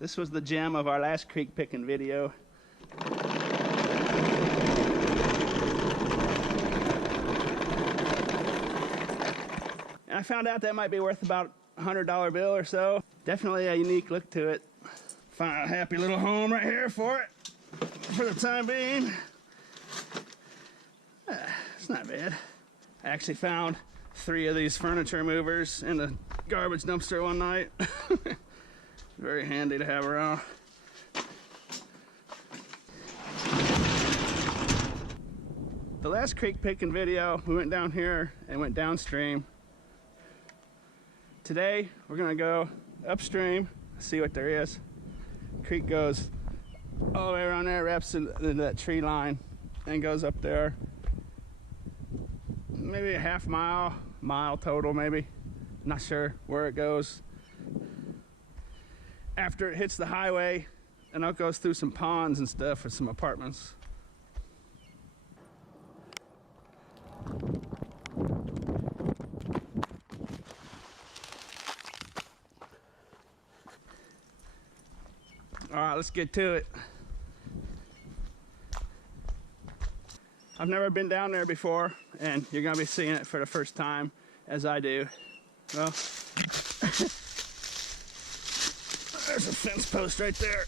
This was the gem of our last creek picking video. And I found out that might be worth about a $100 bill or so. Definitely a unique look to it. Found a happy little home right here for it, for the time being. It's not bad. I actually found 3 of these furniture movers in the garbage dumpster one night. Very handy to have around. The last creek picking video, we went down here and went downstream. Today, we're gonna go upstream, see what there is. Creek goes all the way around there, wraps into that tree line, and goes up there. Maybe a half mile total, maybe. Not sure where it goes. After it hits the highway, and it goes through some ponds and stuff for some apartments. All right, let's get to it. I've never been down there before, and you're gonna be seeing it for the first time, as I do. Well, there's a fence post right there.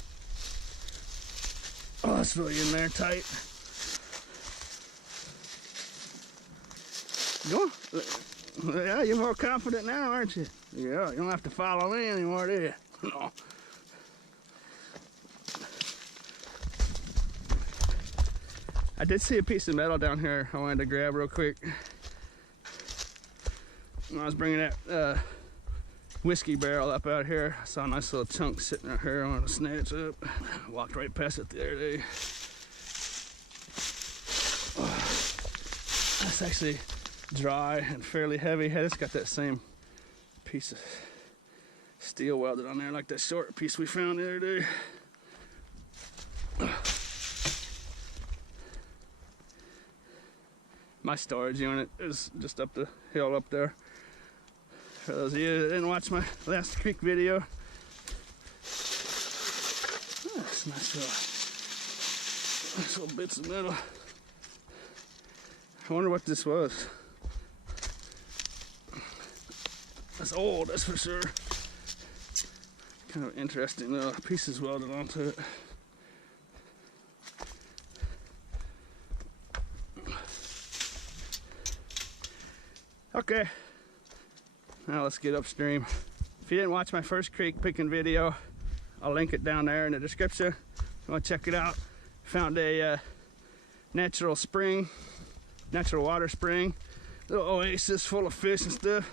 Oh, it's really in there tight. Go on. Yeah, you're more confident now, aren't you? Yeah, you don't have to follow me anymore, do you? No. I did see a piece of metal down here I wanted to grab real quick. When I was bringing that whiskey barrel up out here, I saw a nice little chunk sitting right here I wanted to snatch up. Walked right past it the other day. That's actually dry and fairly heavy. It's got that same piece of steel welded on there like that short piece we found the other day. My storage unit is just up the hill up there. For those of you that didn't watch my last creek video. Oh, that's nice little bits of metal. I wonder what this was. That's old, that's for sure. Kind of interesting little pieces welded onto it. Okay, now let's get upstream. If you didn't watch my first creek picking video, I'll link it down there in the description. If you want to check it out, found a natural spring, natural water spring, little oasis full of fish and stuff.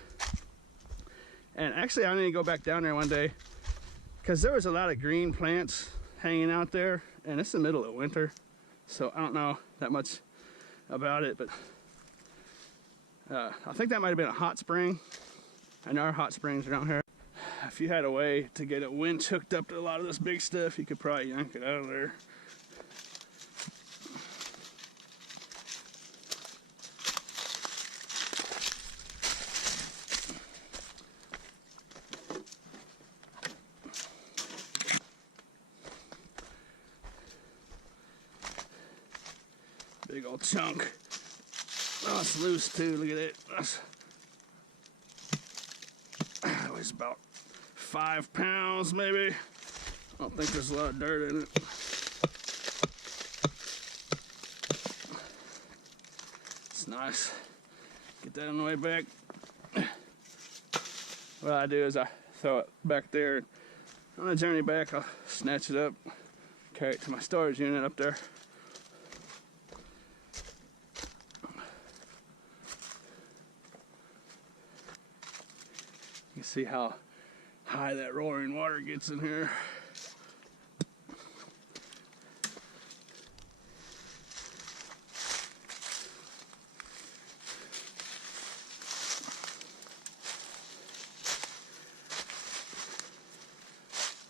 And actually, I need to go back down there one day because there was a lot of green plants hanging out there, and it's the middle of winter, so I don't know that much about it, but I think that might have been a hot spring. I know our hot springs are down here. If you had a way to get a winch hooked up to a lot of this big stuff, you could probably yank it out of there. Big old chunk. Oh, it's loose too, look at it. That weighs about 5 pounds maybe. I don't think there's a lot of dirt in it. It's nice. Get that on the way back. What I do is I throw it back there. On the journey back, I'll snatch it up, carry it to my storage unit up there. You see how high that roaring water gets in here.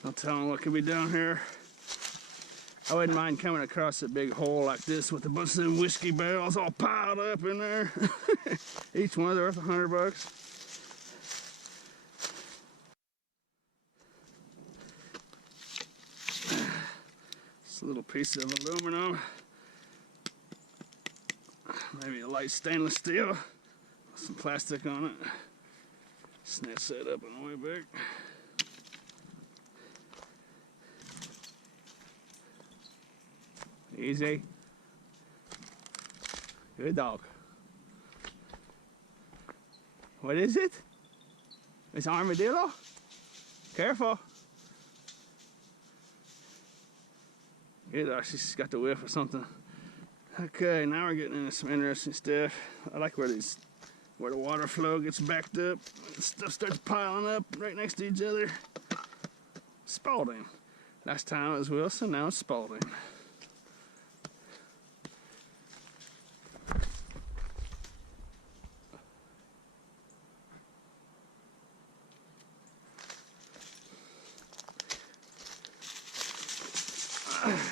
No telling what could be down here. I wouldn't mind coming across a big hole like this with a bunch of them whiskey barrels all piled up in there. Each one's worth $100. It's a little piece of aluminum. Maybe a light stainless steel. Some plastic on it. Snatch that up on the way back. Easy. Good dog. What is it? It's armadillo? Careful. Good dog, she's got the whiff or something. Okay, now we're getting into some interesting stuff. I like where the water flow gets backed up. Stuff starts piling up right next to each other. Spalding. Last time it was Wilson, now it's Spalding.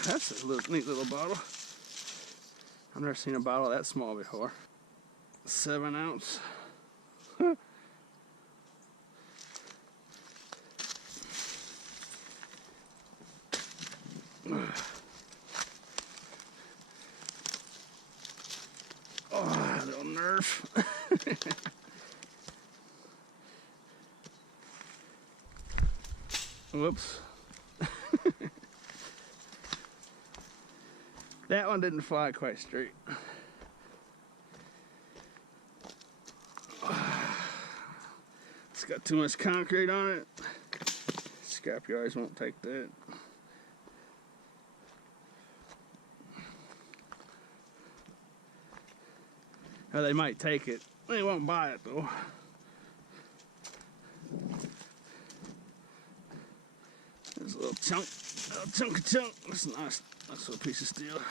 That's a neat little bottle. I've never seen a bottle that small before. 7 ounce. Oh, little Nerf. Whoops. That one didn't fly quite straight. It's got too much concrete on it. Scrap yards won't take that. Or they might take it. They won't buy it though. There's a little chunk of chunk. That's a nice little piece of steel.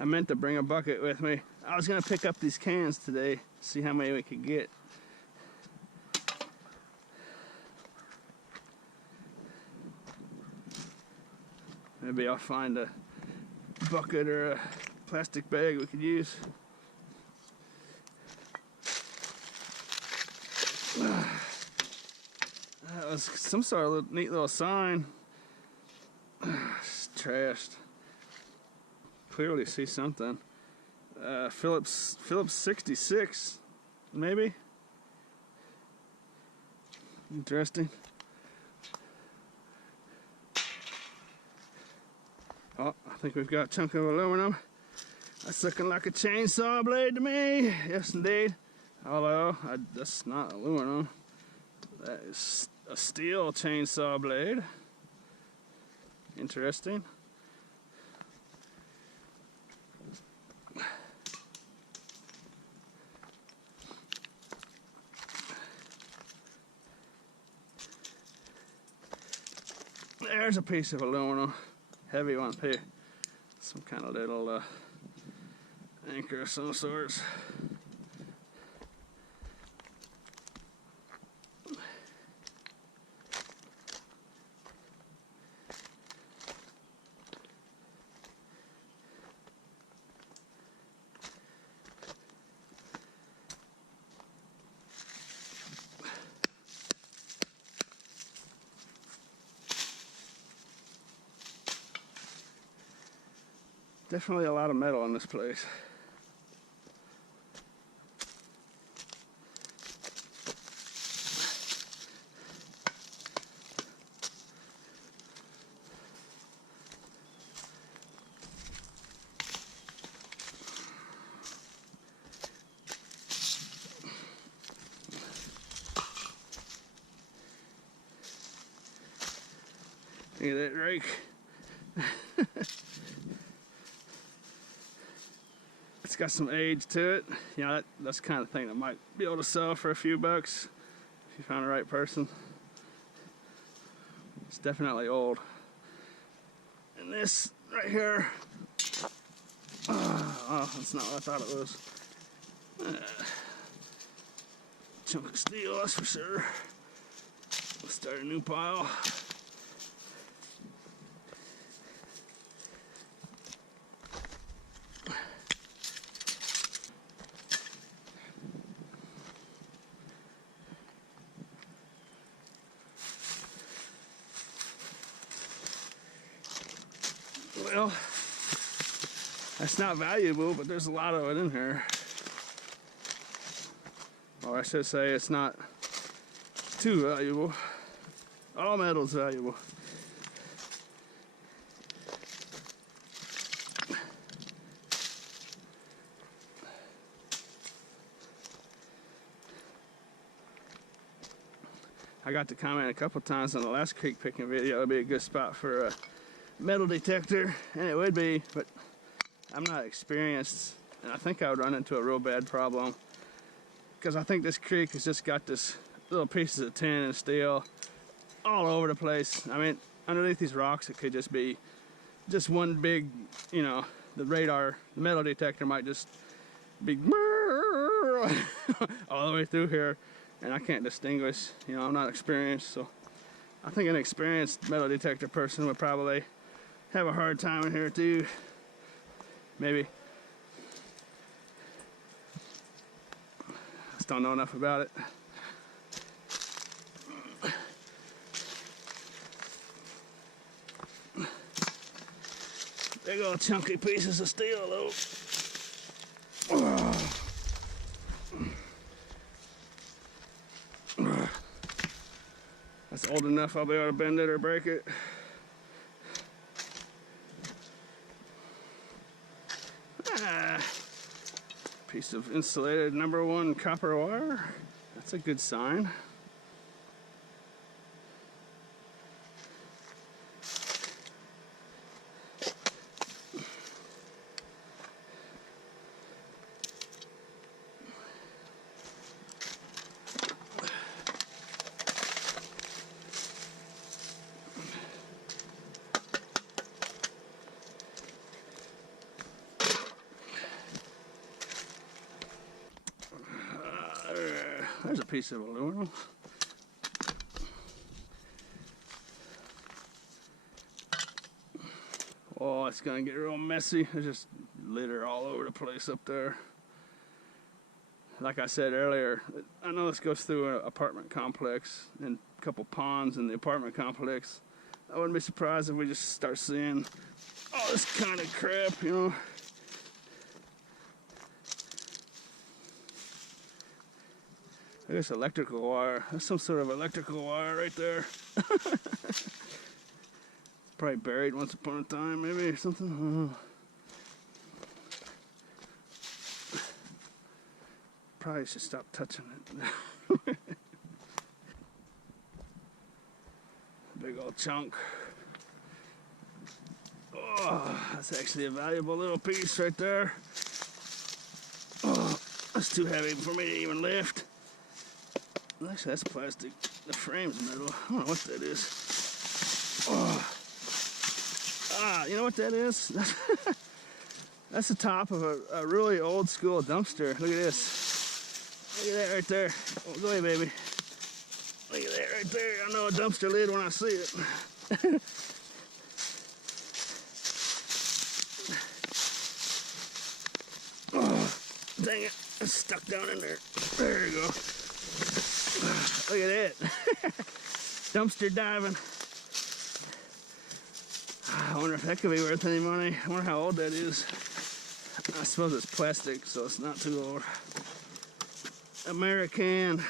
I meant to bring a bucket with me. I was gonna pick up these cans today, see how many we could get. Maybe I'll find a bucket or a plastic bag we could use. That was some sort of neat little sign. It's trashed. Clearly see something. Phillips 66, maybe. Interesting. Oh, I think we've got a chunk of aluminum. That's looking like a chainsaw blade to me. Yes, indeed. Although, that's not aluminum. That is a steel chainsaw blade. Interesting. There's a piece of aluminum. Heavy one here. Some kind of little anchor of some sorts. Definitely a lot of metal in this place. Look at that rake. It's got some age to it. You know, that's the kind of thing that might be able to sell for a few bucks if you found the right person. It's definitely old. And this right here, oh, that's not what I thought it was. Chunk of steel, that's for sure. Let's start a new pile. Well, that's not valuable, but there's a lot of it in here. Or I should say it's not too valuable. All metal's valuable. I got to comment a couple times on the last creek picking video. It'd be a good spot for a metal detector, and it would be, but I'm not experienced, and I think I would run into a real bad problem because I think this creek has just got this little pieces of tin and steel all over the place. I mean, underneath these rocks, it could just be just one big, you know, the radar, the metal detector might just be all the way through here, and I can't distinguish. You know, I'm not experienced, so I think an experienced metal detector person would probably have a hard time in here too. Maybe. Just don't know enough about it. Big old chunky pieces of steel though. That's old enough I'll be able to bend it or break it. Piece of insulated #1 copper wire. That's a good sign. There's a piece of aluminum. Oh, it's gonna get real messy. There's just litter all over the place up there. Like I said earlier, I know this goes through an apartment complex and a couple ponds in the apartment complex. I wouldn't be surprised if we just start seeing all this kind of crap, you know. There's electrical wire. There's some sort of electrical wire right there. It's probably buried once upon a time, maybe, or something. I don't know. Probably should stop touching it. Big old chunk. Oh, that's actually a valuable little piece right there. Oh, that's too heavy for me to even lift. Actually, that's plastic. The frame's metal. I don't know what that is. Oh. Ah, you know what that is? That's the top of a really old school dumpster. Look at this. Look at that right there. Oh, go ahead, baby. Look at that right there. I know a dumpster lid when I see it. Oh, dang it. It's stuck down in there. There you go. Look at that. Dumpster diving. I wonder if that could be worth any money. I wonder how old that is. I suppose it's plastic, so it's not too old. American.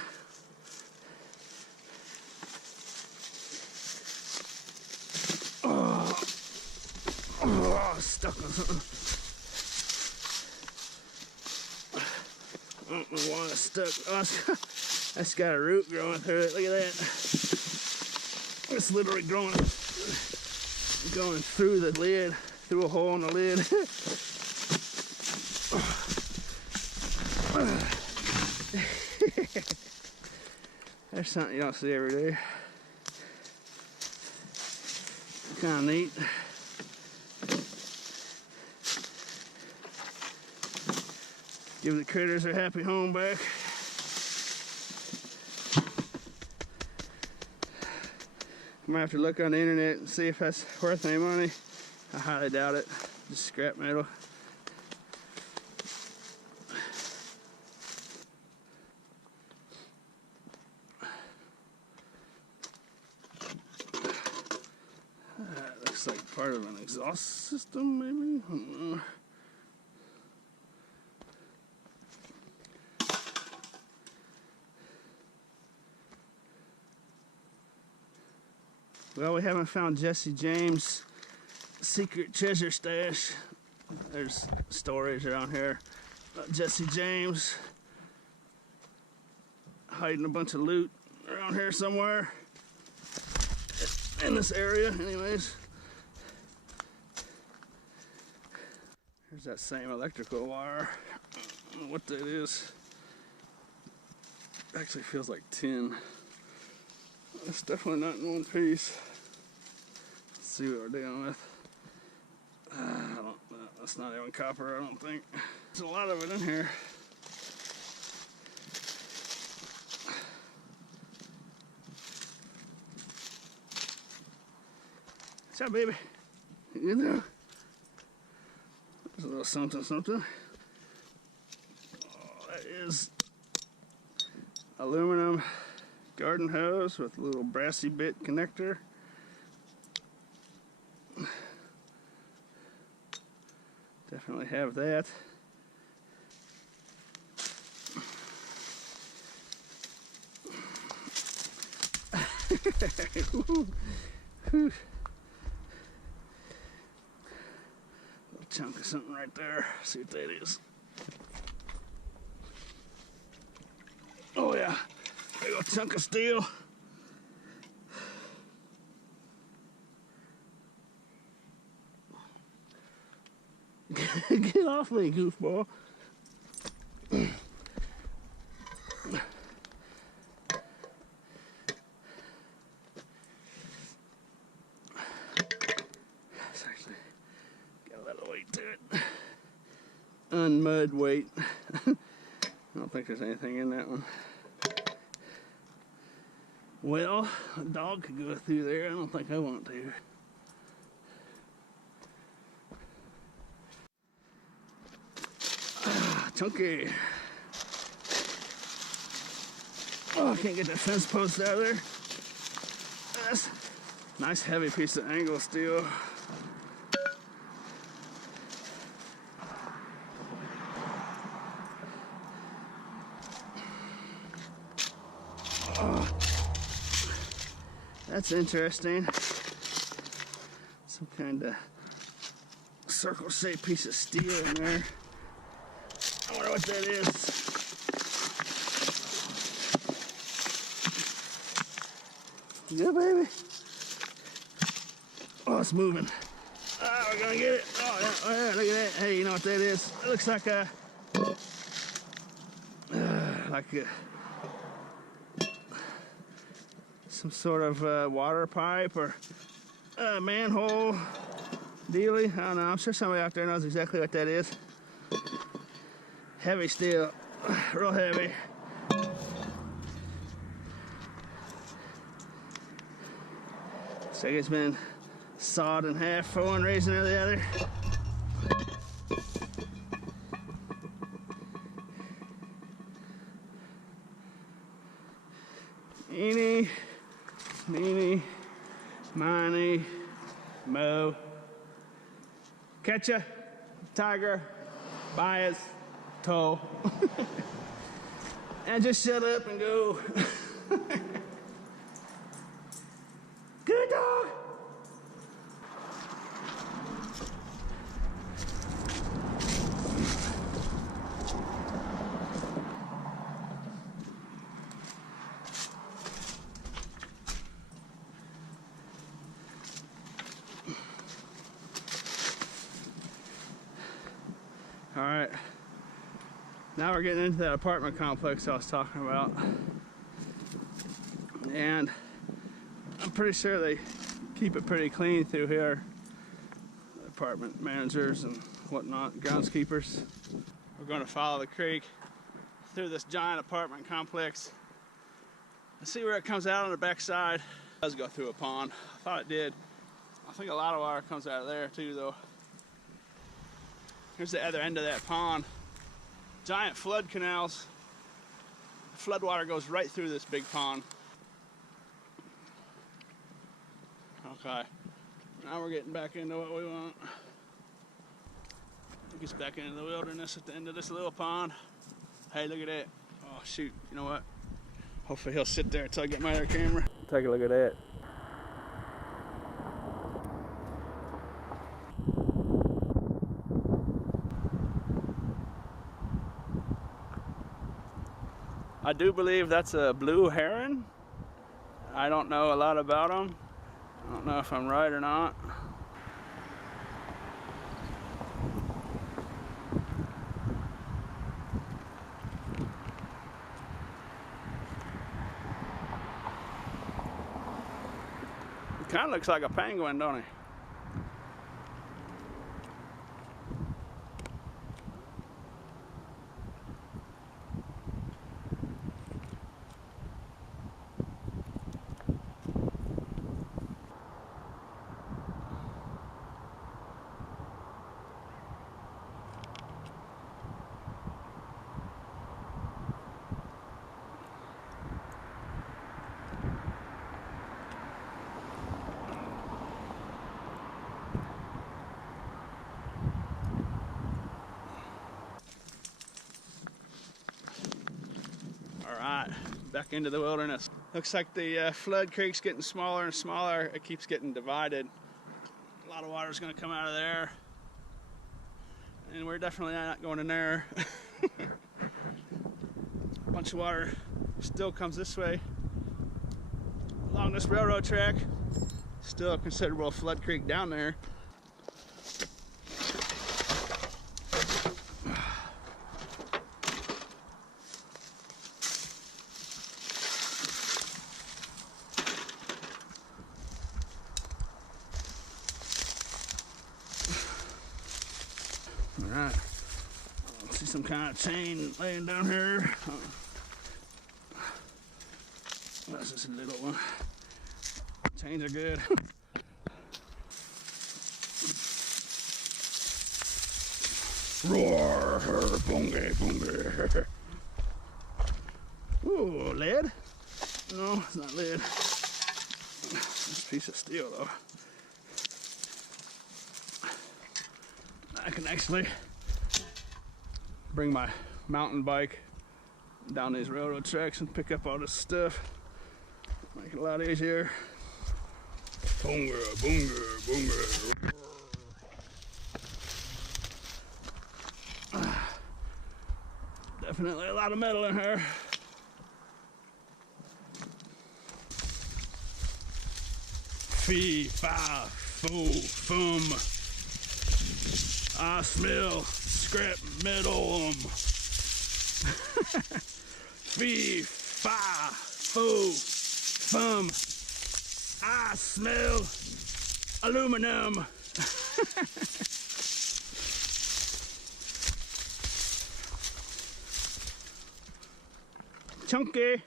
Oh, stuck on something. I don't know why it's stuck. Oh, that's got a root growing through it. Look at that. It's literally going through the lid, through a hole in the lid. There's something you don't see every day. Kind of neat. Give the critters their happy home back. I might have to look on the internet and see if that's worth any money. I highly doubt it. Just scrap metal. That looks like part of an exhaust system, maybe? I don't know. Well, we haven't found Jesse James' secret treasure stash. There's stories around here about Jesse James hiding a bunch of loot around here somewhere. In this area, anyways. There's that same electrical wire. I don't know what that is. Actually feels like tin. It's definitely not in one piece. Let's see what we're dealing with. That's not even copper, I don't think. There's a lot of it in here. What's up, baby? You know? There's a little something, something. Oh, that is aluminum garden hose with a little brassy bit connector. Definitely have that. Little chunk of something right there. See what that is. Oh yeah, big old chunk of steel. Get off me, goofball. It's actually got a little weight to it. Unmud weight. I don't think there's anything in that one. Well, a dog could go through there. I don't think I want to. Chunky. Oh, I can't get that fence post out of there. That's a nice heavy piece of angle steel. Oh, that's interesting. Some kind of circle-shaped piece of steel in there. I wonder what that is. Yeah, baby. Oh, it's moving. Oh, we're gonna get it. Oh yeah, look at that. Hey, you know what that is? It looks like a, some sort of water pipe or manhole dealie. I don't know. I'm sure somebody out there knows exactly what that is. Heavy steel, real heavy. Looks like it's been sawed in half for one reason or the other. Eeny, meeny, miny, mo. Catcha, tiger, bias. Toe. And just shut up and go. Good dog. All right. Now we're getting into that apartment complex I was talking about. And I'm pretty sure they keep it pretty clean through here. Apartment managers and whatnot, groundskeepers. We're going to follow the creek through this giant apartment complex and see where it comes out on the backside. It does go through a pond. I thought it did. I think a lot of water comes out of there too though. Here's the other end of that pond. Giant flood canals. Flood water goes right through this big pond. Okay, Now we're getting back into what we want. It gets back into the wilderness at the end of this little pond. Hey, look at that. Oh shoot, you know what? Hopefully he'll sit there until I get my other camera. Take a look at that. I do believe that's a blue heron. I don't know a lot about them. I don't know if I'm right or not. He kind of looks like a penguin, don't he? Alright, back into the wilderness. Looks like the flood creek's getting smaller and smaller. It keeps getting divided. A lot of water's gonna come out of there. And we're definitely not going in there. A bunch of water still comes this way. Along this railroad track. Still a considerable flood creek down there. Alright, I see some kind of chain laying down here. That's just a little one. Chains are good. Roar, boongy, boongy. Ooh, lead? No, it's not lead. It's a piece of steel though. I can actually bring my mountain bike down these railroad tracks and pick up all this stuff. Make it a lot easier. Boonga, boonga, boonga. Definitely a lot of metal in here. Fee, fi, fo, fum. I smell scrap metal. Fee, fi, fo, fum. I smell aluminum. Chunky.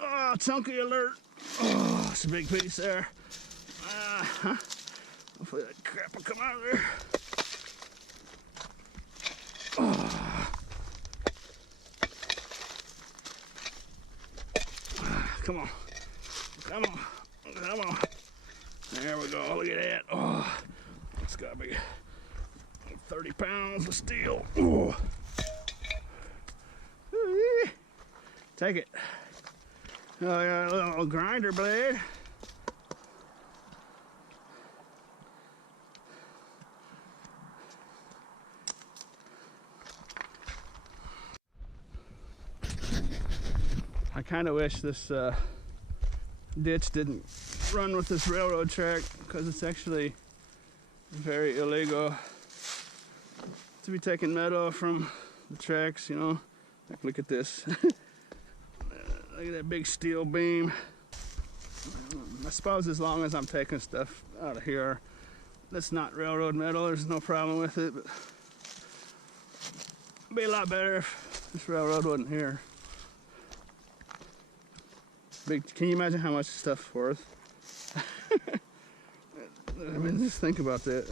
Oh, chunky alert. Oh, it's a big piece there. Hopefully that crap will come out of there. Oh. Come on. Come on. Come on. There we go. Look at that. Oh, it's got to be 30 pounds of steel. Oh. Take it. Oh, yeah, a little grinder blade. I kind of wish this ditch didn't run with this railroad track, because it's actually very illegal to be taking metal from the tracks, you know. Like, look at this. Look at that big steel beam. I suppose as long as I'm taking stuff out of here that's not railroad metal, there's no problem with it, but it'd be a lot better if this railroad wasn't here. Can you imagine how much stuff's worth? I mean, just think about that.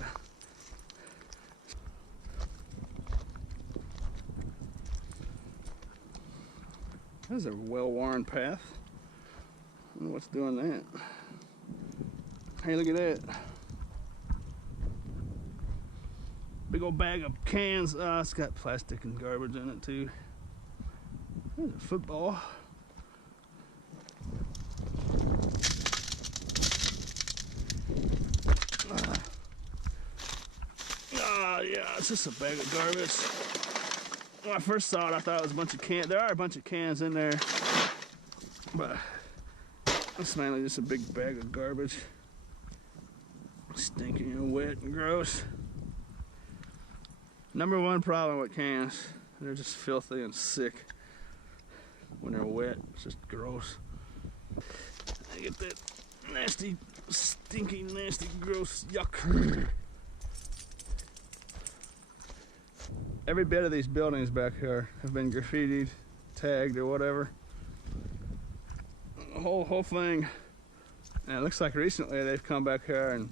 That's a well-worn path. I don't know what's doing that. Hey, look at that. Big old bag of cans. It's got plastic and garbage in it too. There's a football. Yeah, it's just a bag of garbage. When I first saw it, I thought it was a bunch of cans. There are a bunch of cans in there, but it's mainly just a big bag of garbage. Stinking and wet and gross. Number one problem with cans, they're just filthy and sick. When they're wet, it's just gross. I get that nasty, stinky, nasty, gross yuck. Every bit of these buildings back here have been graffitied, tagged, or whatever. The whole thing. And it looks like recently they've come back here, and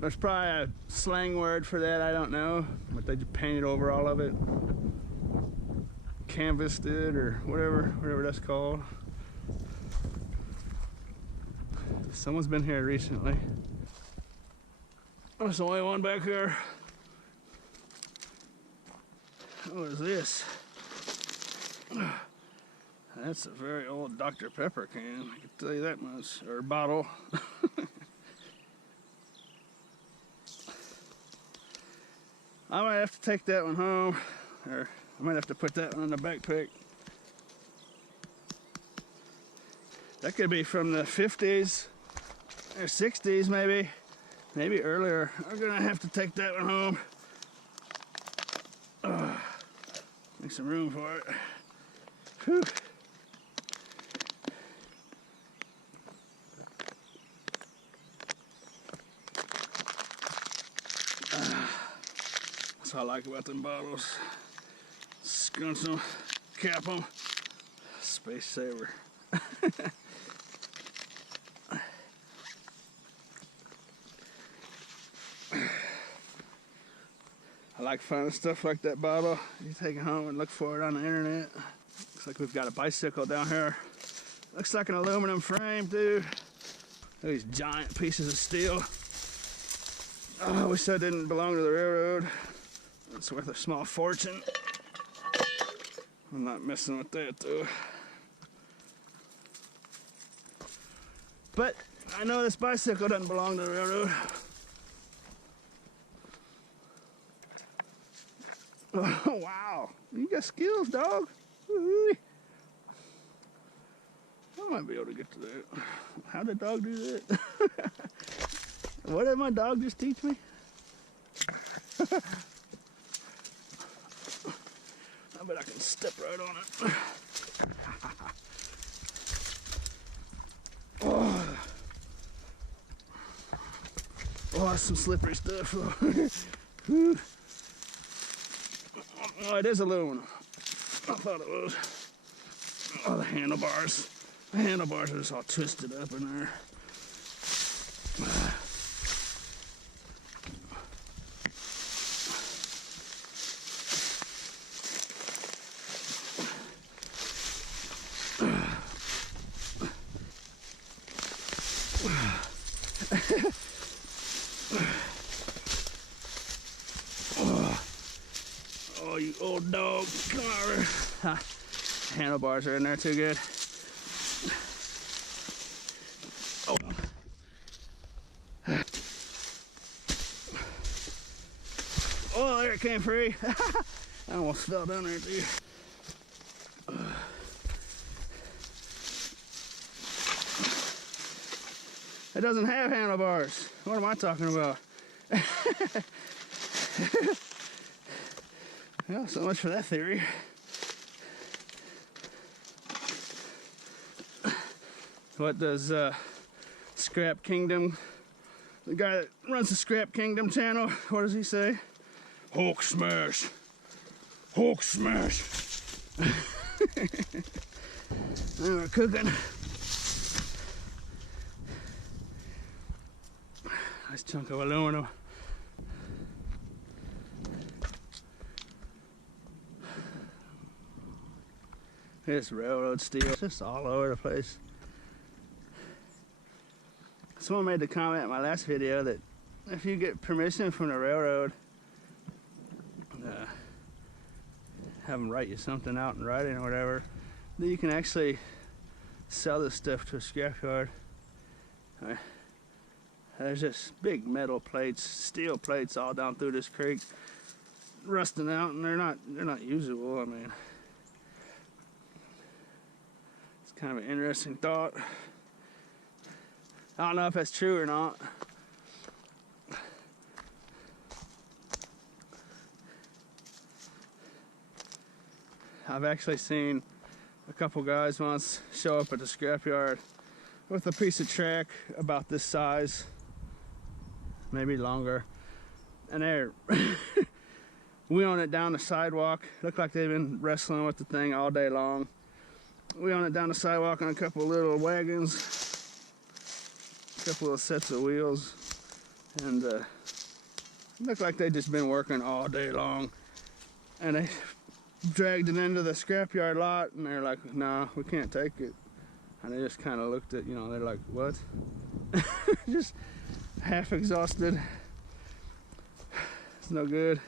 there's probably a slang word for that, I don't know, but they just painted over all of it. Canvassed it, or whatever that's called. Someone's been here recently. There's only one back here. What is this? That's a very old Dr. Pepper can, I can tell you that much, or bottle. I might have to take that one home, or I might have to put that one in the backpack. That could be from the 50s or 60s, maybe earlier. I'm gonna have to take that one home. Make some room for it. Whew. That's what I like about them bottles. Scrunch them, cap them. Space saver. I like finding stuff like that bottle. You take it home and look for it on the internet. Looks like we've got a bicycle down here. Looks like an aluminum frame too. These giant pieces of steel. Oh, I wish that didn't belong to the railroad. It's worth a small fortune. I'm not messing with that though. But I know this bicycle doesn't belong to the railroad. Oh, wow, you got skills, dog. Woo-hoo. I might be able to get to that. How did dog do that? What did my dog just teach me? I bet I can step right on it. Oh, that's some slippery stuff. Oh, it is aluminum. I thought it was. Oh, the handlebars. The handlebars are just all twisted up in there. Oh, you old dog. Come over. Handlebars are in there too good. Oh. Oh, there it came free. I almost fell down there too. It doesn't have handlebars. What am I talking about? Well, so much for that theory. What does Scrap Kingdom, the guy that runs the Scrap Kingdom channel, what does he say? Hulk smash. Hulk smash. Now we're cooking. Nice chunk of aluminum. This railroad steel, it's just all over the place. Someone made the comment in my last video that if you get permission from the railroad, have them write you something out in writing or whatever, then you can actually sell this stuff to a scrapyard. There's just big metal plates, steel plates all down through this creek, rusting out, and they're not usable. I mean, it's kind of an interesting thought. I don't know if that's true or not. I've actually seen a couple guys once show up at the scrapyard with a piece of track about this size, maybe longer, and they're wheeling it down the sidewalk. Looked like they've been wrestling with the thing all day long. Wheeling it down the sidewalk on a couple of little wagons, a couple of sets of wheels, and looked like they'd just been working all day long. And they dragged it into the scrapyard lot, and they're like, "Nah, we can't take it." And they just kind of looked at, they're like, "What?" Just half exhausted. It's no good.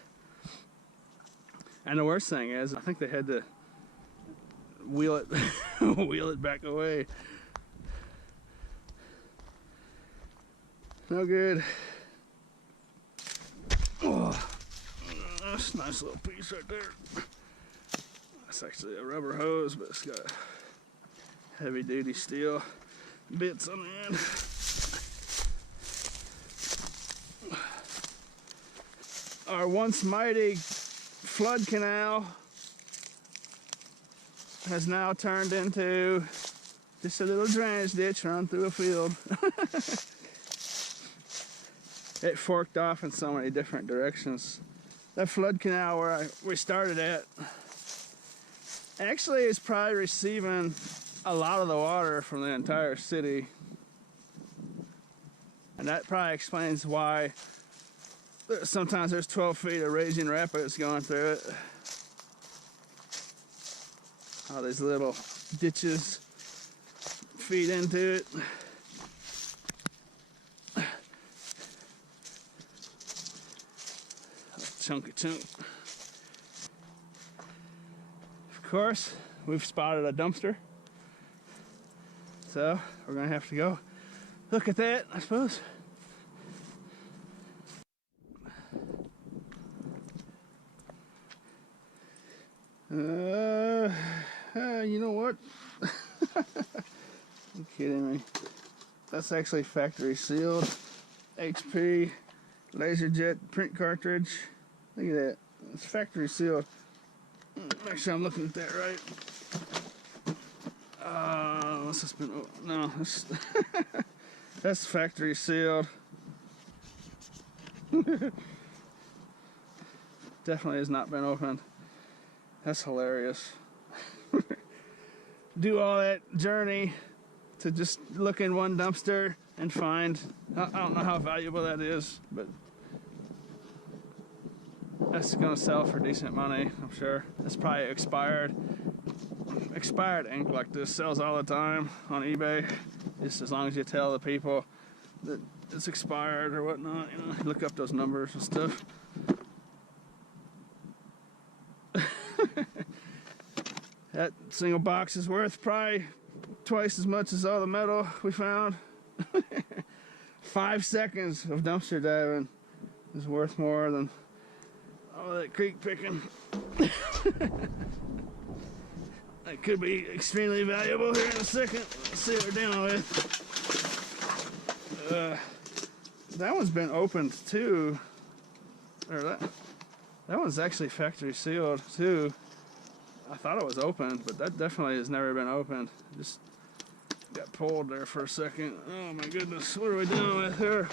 And the worst thing is, I think they had to wheel it back away. No good. Oh, that's a nice little piece right there. That's actually a rubber hose, but it's got heavy duty steel bits on the end. Our once mighty flood canal has now turned into just a little drainage ditch run through a field. It forked off in so many different directions. That flood canal where we started at actually is probably receiving a lot of the water from the entire city. And that probably explains why sometimes there's 12 feet of raging rapids going through it. All these little ditches feed into it. Chunky chunk. Of course, we've spotted a dumpster. So we're gonna have to go look at that, I suppose. You know what? You're kidding me. That's actually factory sealed. HP LaserJet print cartridge. Look at that. It's factory sealed. Make sure I'm looking at that right. Unless it's been, no, that's factory sealed. Definitely has not been opened. That's hilarious. Do all that journey to just look in one dumpster and find, I don't know how valuable that is, but that's gonna sell for decent money, I'm sure. It's probably expired. Expired ink like this sells all the time on eBay, just as long as you tell the people that it's expired or whatnot, look up those numbers and stuff. That single box is worth probably twice as much as all the metal we found. 5 seconds of dumpster diving is worth more than all that creek picking. That could be extremely valuable here in a second. Let's see what we're dealing with. That one's been opened too. Or that one's actually factory sealed too. I thought it was open, but that definitely has never been opened. Just got pulled there for a second. Oh my goodness, what are we dealing with here?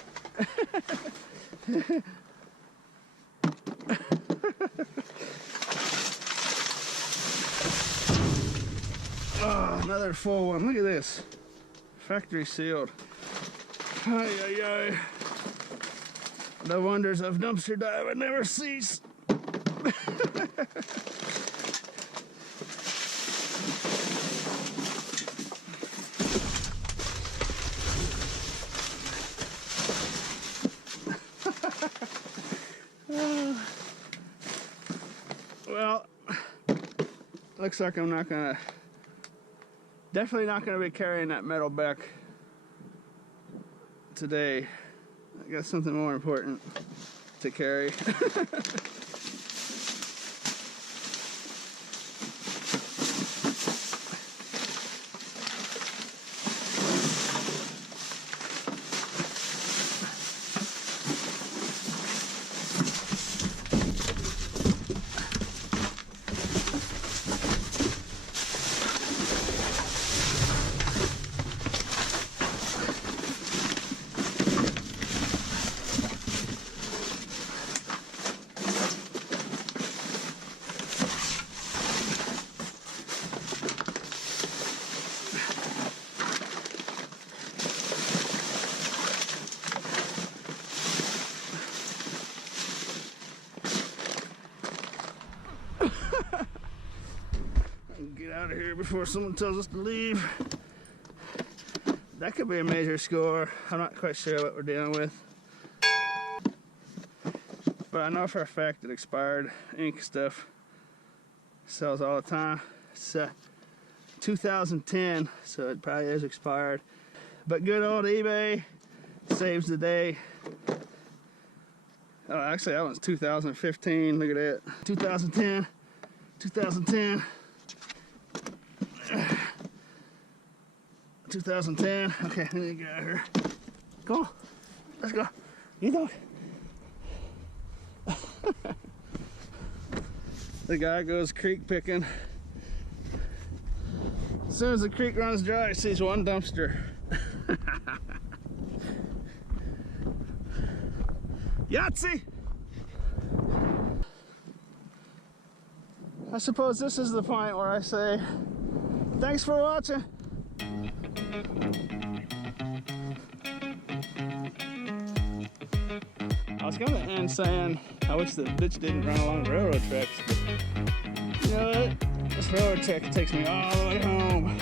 Oh, another full one. Look at this. Factory sealed. Ay, ay, ay. The wonders of dumpster diving never cease. looks like I'm not gonna, definitely not gonna be carrying that metal back today. I got something more important to carry. Get out of here before someone tells us to leave. That could be a major score. I'm not quite sure what we're dealing with, but I know for a fact that expired ink stuff sells all the time. It's 2010, so it probably is expired, but good old eBay saves the day. Oh, actually that one's 2015. Look at that. 2010. 2010. 2010. Okay, I need to get out of here. Come on, let's go. You know it. The guy goes creek picking. As soon as the creek runs dry, he sees one dumpster. Yahtzee! I suppose this is the point where I say, thanks for watching. I was gonna end saying, I wish the bitch didn't run along railroad tracks, but you know what? This railroad track takes me all the way home.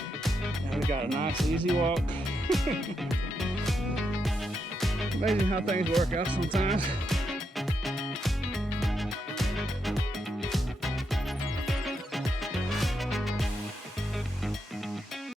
And we got a nice easy walk. Amazing how things work out sometimes.